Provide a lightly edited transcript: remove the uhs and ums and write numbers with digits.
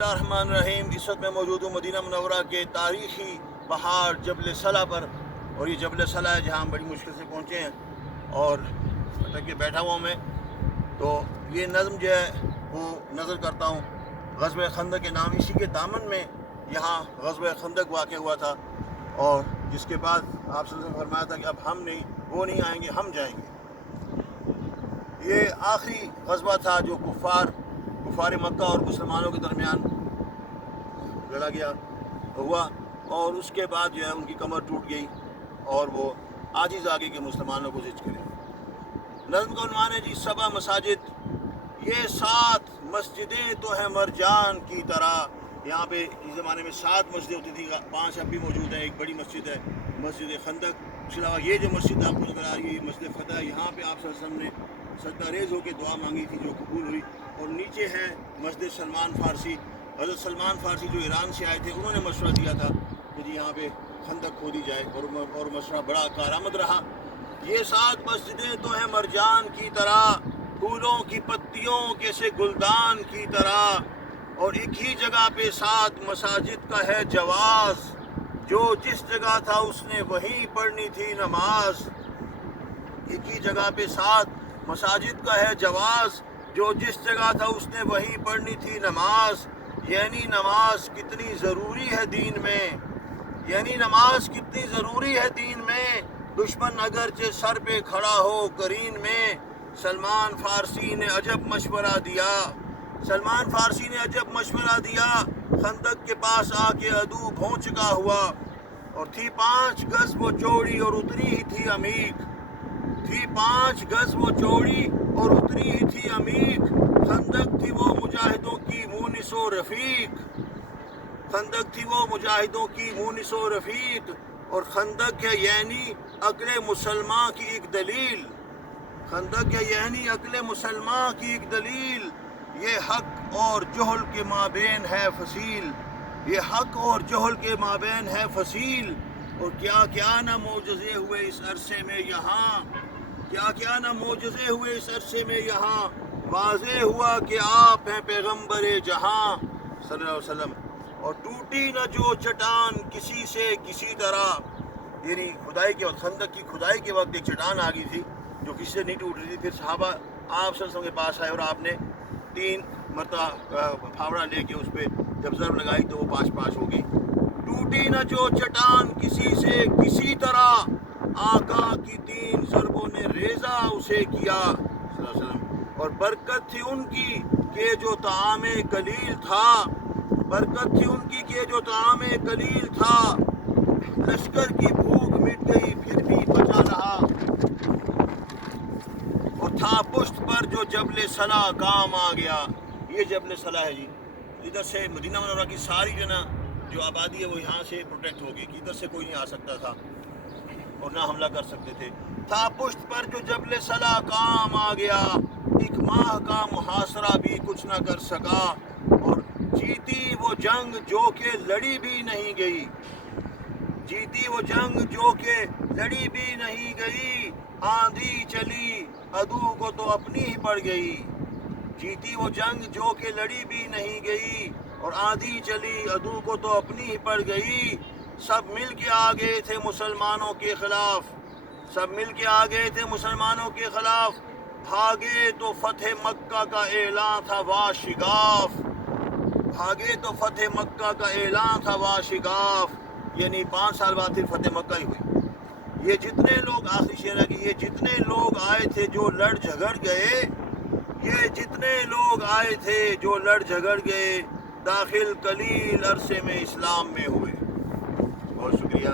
रहीम। इस वक्त मैं मौजूद हूँ मदीना मुनव्वरा के तारीखी पहाड़ जबल सला पर, और ये जबल सला है जहाँ हम बड़ी मुश्किल से पहुँचे हैं और अटक के बैठा हुआ हूँ मैं। तो ये नज़्म जो है वो नज़र करता हूँ। ग़ज़व-ए खंदक के नाम, इसी के दामन में यहाँ ग़ज़व-ए खंदक वाक़ हुआ था, और जिसके बाद आप सबसे फरमाया था कि अब हम नहीं, वो नहीं आएंगे, हम जाएंगे। ये आखिरी ग़ज़वा था जो कुफ़ार मक्का और मुसलमानों के दरमियान लड़ा गया हुआ, और उसके बाद जो है उनकी कमर टूट गई और वो आजिज़ आगे के मुसलमानों को जिज करे। नज़्म का उन्वान है जी सबा मसाजिद, ये 7 मस्जिदें तो हैं मरजान की तरह। यहाँ पे इस ज़माने में 7 मस्जिदें होती थी, 5 अब भी मौजूद हैं। एक बड़ी मस्जिद है मस्जिद खंदक, उसके अलावा ये जो मस्जिद आपको नजर आ रही है मस्जिद फतह, यहाँ पे आप सल्लल्लाहु अलैहि वसल्लम ने सजदा रेज़ होकर दुआ मांगी थी जो कबूल हुई। और नीचे है मस्जिद सलमान फ़ारसी, हज़रत सलमान फ़ारसी जो ईरान से आए थे, उन्होंने मशवरा दिया था कि जी यहाँ पे खंदक खोदी जाए, और मशवरा बड़ा कारामद रहा। ये 7 मस्जिदें तो हैं मरजान की तरह, फूलों की पत्तियों के से गुलदान की तरह। और एक ही जगह पे 7 मसाजिद का है जवाज़, जो जिस जगह था उसने वहीं पढ़नी थी नमाज। एक ही जगह पे 7 मसाजिद का है जवाज़, जो जिस जगह था उसने वहीं पढ़नी थी नमाज। यानी नमाज कितनी ज़रूरी है दीन में, यानी नमाज कितनी ज़रूरी है दीन में। दुश्मन अगरचे सर पे खड़ा हो करीन में, सलमान फ़ारसी ने अजब मशवरा दिया, सलमान फ़ारसी ने अजब मशवरा दिया। खंदक के पास आके अदू भौं चुका हुआ, और थी 5 गज़ वो चौड़ी और उतनी ही थी अमीक, थी 5 गज़ वो चौड़ी और उतनी ही थी अमीक। खंदक थी वो मुजाहिदों की मुनिसो रफ़ीक, खंदक थी वो मुजाहिदों की मुनिसो रफ़ीक। और खंदक है यानी अक्ल मुसलमान की एक दलील, खंदक है यानी अक्ल मुसलमान की एक दलील। ये हक और जोहल के माबेन है फसील, ये हक और जोहल के माबेन है फसील। और क्या क्या ना मोजज़े हुए इस अरसे में यहाँ, क्या क्या ना मोजज़े हुए इस अरसे में यहाँ। वाज़े हुआ कि आप हैं पैगम्बरे जहाँ सल्लल्लाहु अलैहि वसल्लम। और टूटी न जो चट्टान किसी से किसी तरह, यानी खुदाई के वक्त, खंदक की खुदाई के वक्त एक चट्टान आ गई थी जो किसी से नहीं टूट रही थी। फिर सहाबा आप सल्लल्लाहु अलैहि वसल्लम के पास आए और आपने 3 मरतबा फावड़ा लेके उस पर जब ज़रब लगाई तो वो पाश हो गई। टूटी न जो चट्टान किसी से किसी तरह, आका की 3 ज़रबों ने रेज़ा उसे किया सल्लल्लाहु अलैहि वसल्लम। और बरकत थी उनकी कि जो तामे कलील था, बरकत थी उनकी कि जो तामे कलील था। लश्कर की भूख मिट गई फिर भी बचा रहा, और था पुश्त पर जो जबल सला काम आ गया। ये जबल सला है जी, इधर से मदीना मुनव्वरा की सारी जो आबादी है वो यहाँ से प्रोटेक्ट हो गई कि इधर से कोई नहीं आ सकता था और ना हमला कर सकते थे। था पुश्त पर जो जबल सला काम आ गया, एक माह का मुहासरा भी कुछ ना कर सका। और जीती वो जंग जो के लड़ी भी नहीं गई, जीती वो जंग जो के लड़ी भी नहीं गई। आंधी चली अदू को तो अपनी ही पड़ गई, जीती वो जंग जो के लड़ी भी नहीं गई। और आंधी चली अदू को तो अपनी ही पड़ गई। सब मिल के आ गए थे मुसलमानों के खिलाफ, सब मिल के आ गए थे मुसलमानों के खिलाफ। भागे तो फतेह मक्का का ऐलान था वाशिगाफ, भागे तो फतेह मक्का का ऐलान था वाशिगाफ। यानी 5 साल बाद फिर फतेह मक्का ही हुई। ये जितने लोग, आखिरी शेर है कि ये जितने लोग आए थे जो लड़ झगड़ गए, ये जितने लोग आए थे जो लड़ झगड़ गए, दाखिल कलील अरसे में इस्लाम में हुए। बहुत शुक्रिया।